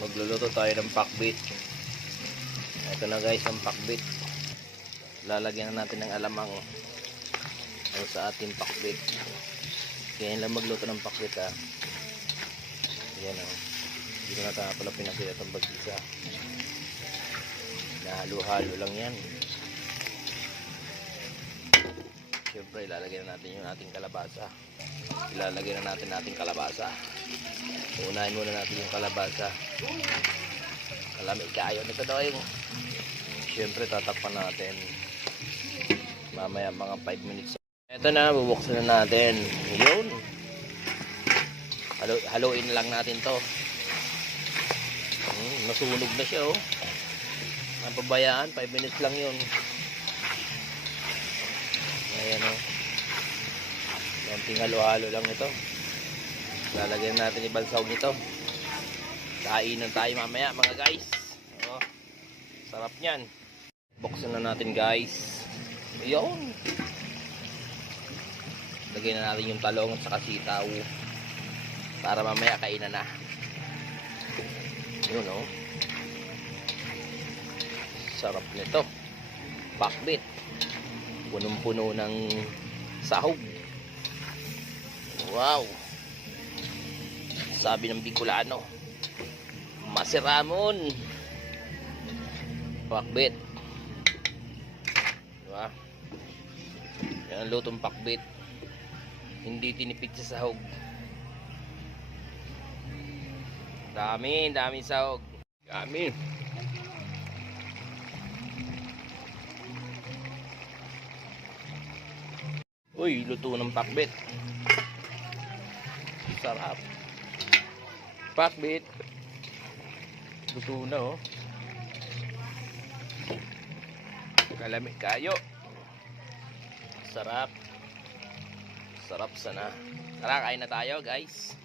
Magluluto tayo ng pakbit. Ito na guys ang pakbit. Lalagyan natin ng alamang sa ating pakbit. Kaya lang magluto ng pakbit ha. Ayan o. Hindi ko na pala pinakita itong bagisa. Nahalo-halo lang yan. Siyempre ilalagay na natin yung ating kalabasa. Ilalagay na natin ating kalabasa. Unahin muna natin yung kalabasa. Malamig kayo nito doy. Siyempre tatakpan natin. Mamaya mga 5 minutes. Ito na, bubuksan na natin. Yun. Haluin lang natin to. Nasunog na siya oh. Ang pabayaan, 5 minutes lang yun. Ayan oh. Konting halo-halo lang ito. Lalagyan natin ibang sahog nito. Kainan tayo mamaya mga guys. Oh, sarap niyan. Buksan na natin guys. Ayun. Lagyan na natin yung talong at saka sitaw. Para mamaya kainan na. Yun oh. Sarap nito. Pakbit. Punong-puno ng sahog. Wow. Sabi ng Bicolano, masiramon. Pakbit. Diba? Yan ang lutong pakbit. Hindi tinipid sa sahog. Daming sahog. Dami. Uy, luto ng pakbit. Sarap. Pakbit. Luto na oh. Kalamig kayo. Sarap. Sarap sana. Tara, kain na tayo guys.